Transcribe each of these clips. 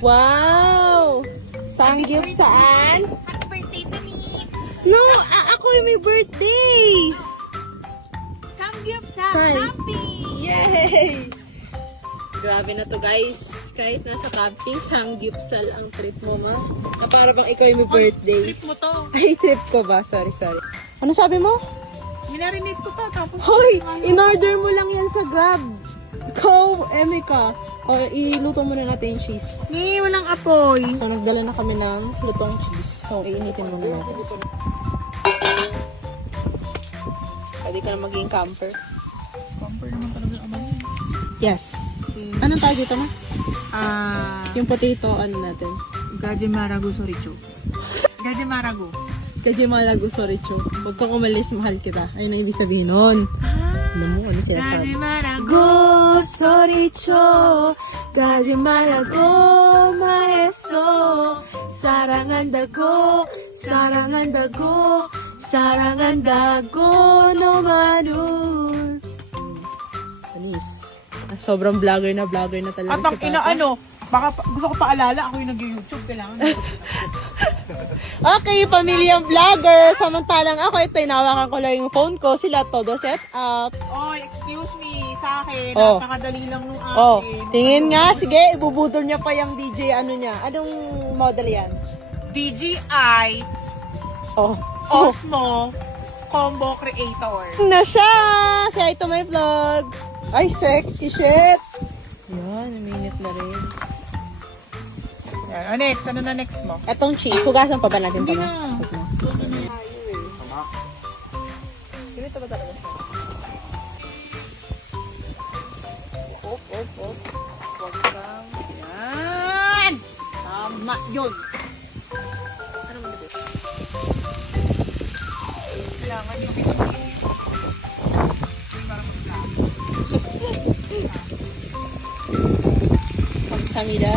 Wow! Sangyup saan? Happy birthday to me! No, ako yung may birthday! Samgyup sa Hi. happy! Yay! Grabe na to guys. Kahit nasa camping, sangyupsal ang trip mo, ma. Na para bang ikaw yung may birthday. Trip mo to. Ay, trip ko ba? Sorry. Ano sabi mo? Minarinate ko pa tapos... Hoy! In-order mo lang yan sa Grab. Ikaw, Emeka. O, iluto muna natin yung cheese. Ni, walang apoy. So, nagdala na kami ng lutong cheese. So, iinitin mo muna. Pwede ka na maging camper. Bumper naman talaga ang amay. Yes. Anong tawag dito, ma? Yung Yung potato, ano natin? Gaje Marago Soricho. Gaje Marago. Kajimalago, sorry, Cho. Huwag kang umalis, mahal kita. Ayun ang ibig sabihin nun. Alam mo, ano sinasabi? Gaje Marago Soricho. Gaje Marago Mareso. Sarangan dago. Sarangan dago. Sarangan dago no manun. Anis. Sobrang vlogger na talaga At ang si ina Papa. baka gusto ko paalala, ako yung nag-YouTube, kailangan. Okay, pamilyang vlogger. Samantalang ako, ito, inawakan ko lang yung phone ko. Sila todo set up. Oh, excuse me, sa akin, Oh. napakadali lang nung akin. Oh, tingin nga. Sige, ibubudol niya pa yung DJ, ano niya. Anong model yan? DJI Oh. Osmo Combo Creator. Na siya! Say hi to my vlog. Ay, sexy shit. Yan, minute na rin. Yan. Next, ano na next mo? Etong cheese, hugasan pa ba natin Hindi ito? na. Ganito ba talaga siya? Op. Huwag kang... Yan! Tama yun! Ano mo nabit? Kailangan yung Pagsamida.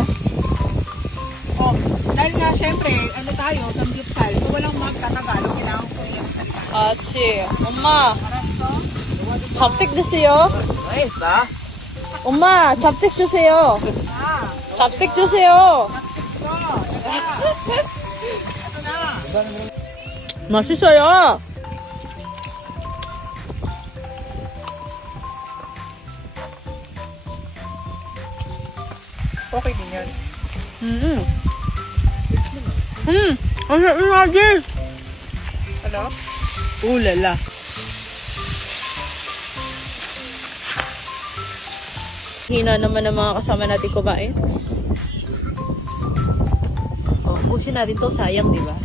Oh, dahil nga syempre, ano tayo, samgyupsal, so walang magtatagalog, kailangan ko yung salita. Achi, 엄마, Paras to? chopstick 주세요. Nice, ha? 엄마, chopstick 주세요. Ah, chopstick 주세요. chopsticks ko. Diba? Ito na. 맛있어요. Okay din yan. Ang sarap. Ano? Ulala. Hina naman ng mga kasama natin kumain. Oh, pusin natin to, sayang, di ba?